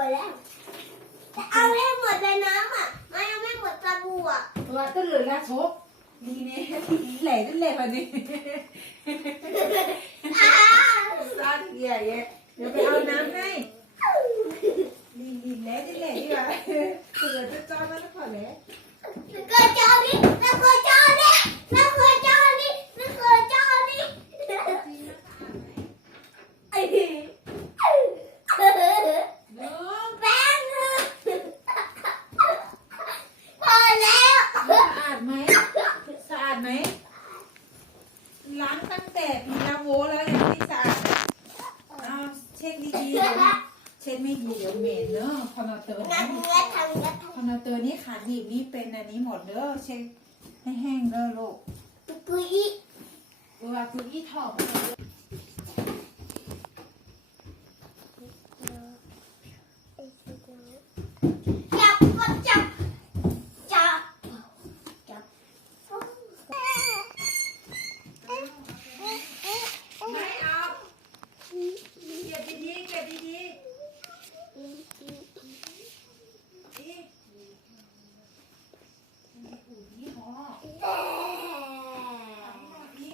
มดแล้วจะเอาให้หมดเลยน้ำอะไม่เอาไม่หมดสบู่อะว่าก็เหลือยาชกดีเนี่ยแหล่ได้แหล่แบบนี้อ้าวซาดใหญ่เดี๋ยวไปเอาน้ำให้ลีลีแหล่ได้แหล่ดีกว่าเผื่อจะจอมาแล้วพอแล้วแล้วก็เจ้านี่แล้วก็เจ้านี่แล้วก็เจ้านี่แล้วก็เจ้านี่ไอ้ น้อง แป้งพอแล้ว สะอาดไหมสะอาด ไหมล้างตั้งแต่มีลาโวแล้วยังไม่สะอาดเอาเช็คดีๆเดี๋ยวเช็คไม่ดีเดี๋ยวเหม็นเนอะพอนาเตอร์งันะดงัดทำงัดทพอนาเตอร์นี่ขาดหีบนี่เป็นอันนี้หมดเด้อเช็คให้แห้งเด้อลูกำกุยอีเวลาคืออีทอบ จับก็จับจับจับ ไม่เอาเก็บดีๆเก็บดีๆอีอู่ยี่ห้อเอาให้หน่อยดิ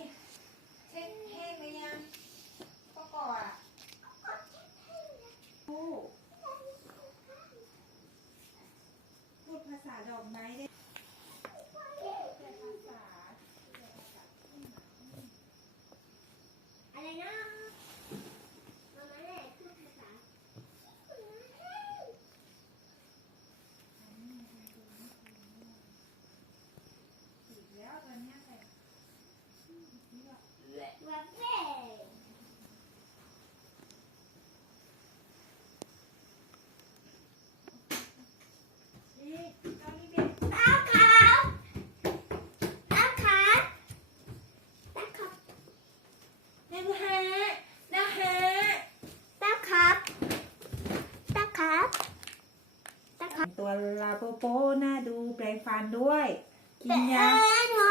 เช็ดแห้งไหมยังก็ก่อนอะพูดพูดภา ษาดอกไม้ได้แต่ภาษาอะไรนะมามาแรกคือภาษาอีกแล้วตอนเนี้ยแต่แบบแม่อีตอนนี้เด็ก ตาขาวตาขาวตาขาว นะฮะนะฮะ ตาขาวตาขาว ตาขาวตัวลาโปโปน่าดูแปรงฟันด้วยกิแต่นเอยาอหนู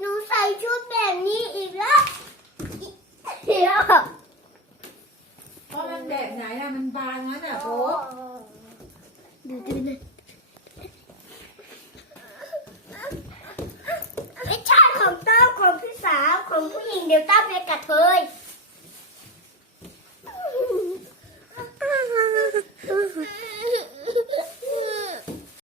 หนูใส่ชุดแบบนี้อีกแล้วอีกเดี๋ยวเพราะมันแบบไหนล่ะมันบางงั้นอะโป๊ดูดูนะไม่ใช่ของเต้าของพี่สาวของผู้หญิงเดี๋ยวเต้าเป็นกระเทย